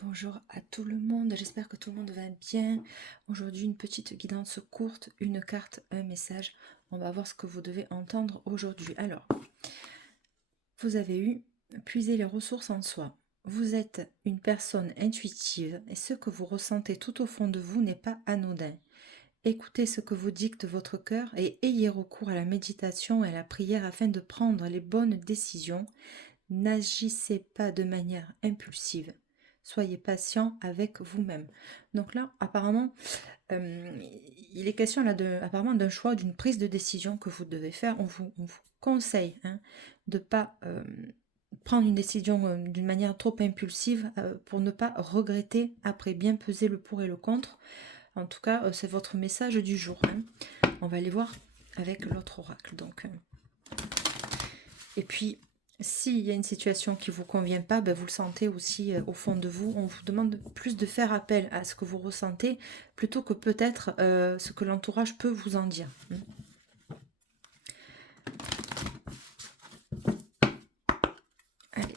Bonjour à tout le monde, j'espère que tout le monde va bien. Aujourd'hui, une petite guidance courte, une carte, un message. On va voir ce que vous devez entendre aujourd'hui. Alors, vous avez eu puiser les ressources en soi. Vous êtes une personne intuitive et ce que vous ressentez tout au fond de vous n'est pas anodin. Écoutez ce que vous dicte votre cœur et ayez recours à la méditation et à la prière afin de prendre les bonnes décisions. N'agissez pas de manière impulsive. Soyez patient avec vous-même. Donc là, apparemment, il est question là apparemment d'un choix, d'une prise de décision que vous devez faire. On vous conseille de ne pas prendre une décision d'une manière trop impulsive pour ne pas regretter après, bien peser le pour et le contre. En tout cas, c'est votre message du jour. On va aller voir avec l'autre oracle. Donc, et puis, s'il y a une situation qui ne vous convient pas, ben vous le sentez aussi au fond de vous. On vous demande plus de faire appel à ce que vous ressentez plutôt que peut-être ce que l'entourage peut vous en dire. Allez,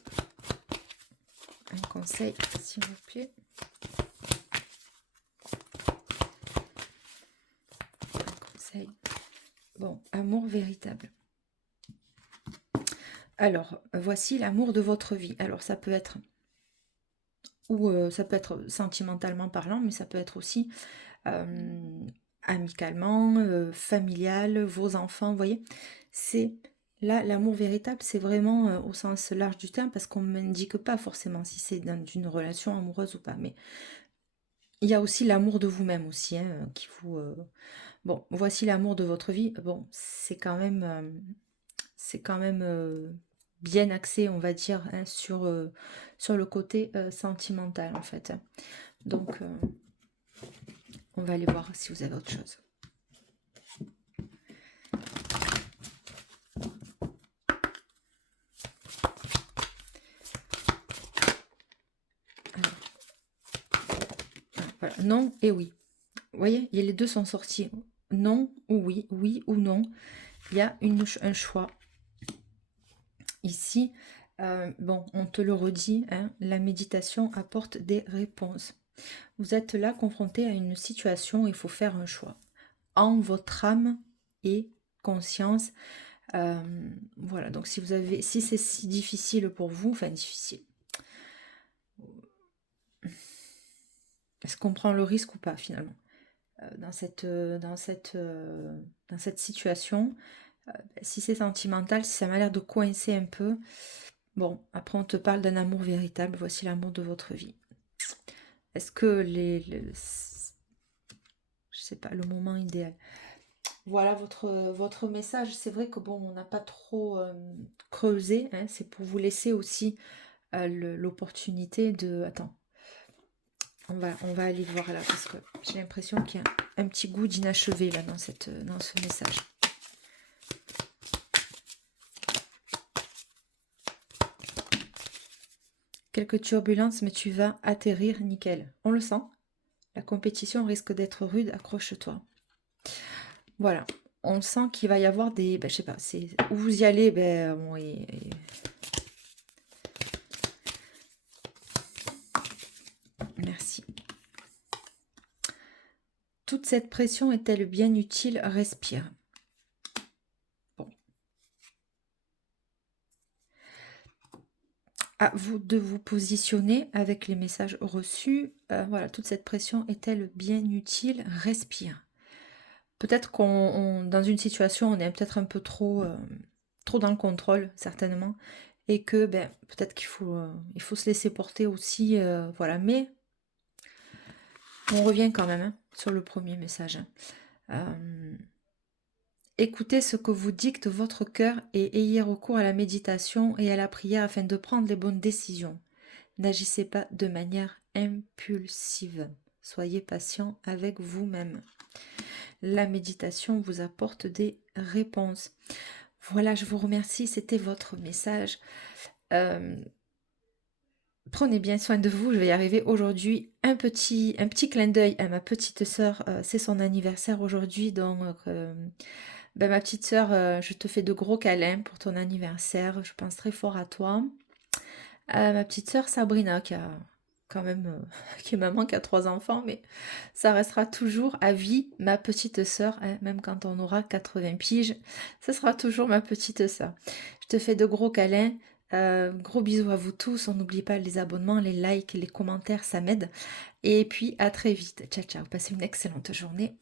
un conseil, s'il vous plaît. Un conseil. Bon, amour véritable. Alors, voici l'amour de votre vie. Alors, ça peut être ça peut être sentimentalement parlant, mais ça peut être aussi amicalement, familial, vos enfants, vous voyez. C'est là, l'amour véritable, c'est vraiment au sens large du terme, parce qu'on ne m'indique pas forcément si c'est dans une relation amoureuse ou pas, mais il y a aussi l'amour de vous-même aussi, qui vous... Bon, voici l'amour de votre vie. Bon, c'est quand même bien axé, on va dire, sur le côté sentimental, en fait. Donc, on va aller voir si vous avez autre chose. Alors, voilà. Non et oui. Vous voyez, les deux sont sortis. Non ou oui, oui ou non. Il y a un choix. Ici, bon, on te le redit, la méditation apporte des réponses. Vous êtes là confronté à une situation où il faut faire un choix. En votre âme et conscience. Voilà, donc si c'est si difficile pour vous, enfin difficile. Est-ce qu'on prend le risque ou pas finalement dans cette situation? Si c'est sentimental, si ça m'a l'air de coincer un peu, bon, après on te parle d'un amour véritable, voici l'amour de votre vie. Est-ce que je sais pas, le moment idéal? Voilà votre message. C'est vrai que bon, on n'a pas trop creusé, c'est pour vous laisser aussi l'opportunité de... Attends, on va aller voir là, parce que j'ai l'impression qu'il y a un petit goût d'inachevé là dans ce message. Quelques turbulences, mais tu vas atterrir nickel. On le sent. La compétition risque d'être rude, accroche-toi. Voilà. On sent qu'il va y avoir des... je sais pas, c'est où vous y allez, bon, merci. Toute cette pression est-elle bien utile? Respire. Bon. À vous de vous positionner avec les messages reçus. Voilà, toute cette pression est-elle bien utile? Respire. Peut-être dans une situation, on est peut-être un peu trop dans le contrôle, certainement. Et que peut-être qu'il faut se laisser porter aussi. Voilà, mais on revient quand même sur le premier message. Écoutez ce que vous dicte votre cœur et ayez recours à la méditation et à la prière afin de prendre les bonnes décisions. N'agissez pas de manière impulsive. Soyez patient avec vous-même. La méditation vous apporte des réponses. Voilà, je vous remercie. C'était votre message. Prenez bien soin de vous. Je vais y arriver aujourd'hui. Un petit clin d'œil à ma petite sœur. C'est son anniversaire aujourd'hui. Donc, ma petite sœur, je te fais de gros câlins pour ton anniversaire. Je pense très fort à toi. Ma petite sœur Sabrina quand même, qui est maman, qui a 3 enfants, mais ça restera toujours à vie ma petite sœur, hein, même quand on aura 80 piges, ce sera toujours ma petite sœur. Je te fais de gros câlins, gros bisous à vous tous. On n'oublie pas les abonnements, les likes, les commentaires, ça m'aide. Et puis à très vite. Ciao, ciao. Passez une excellente journée.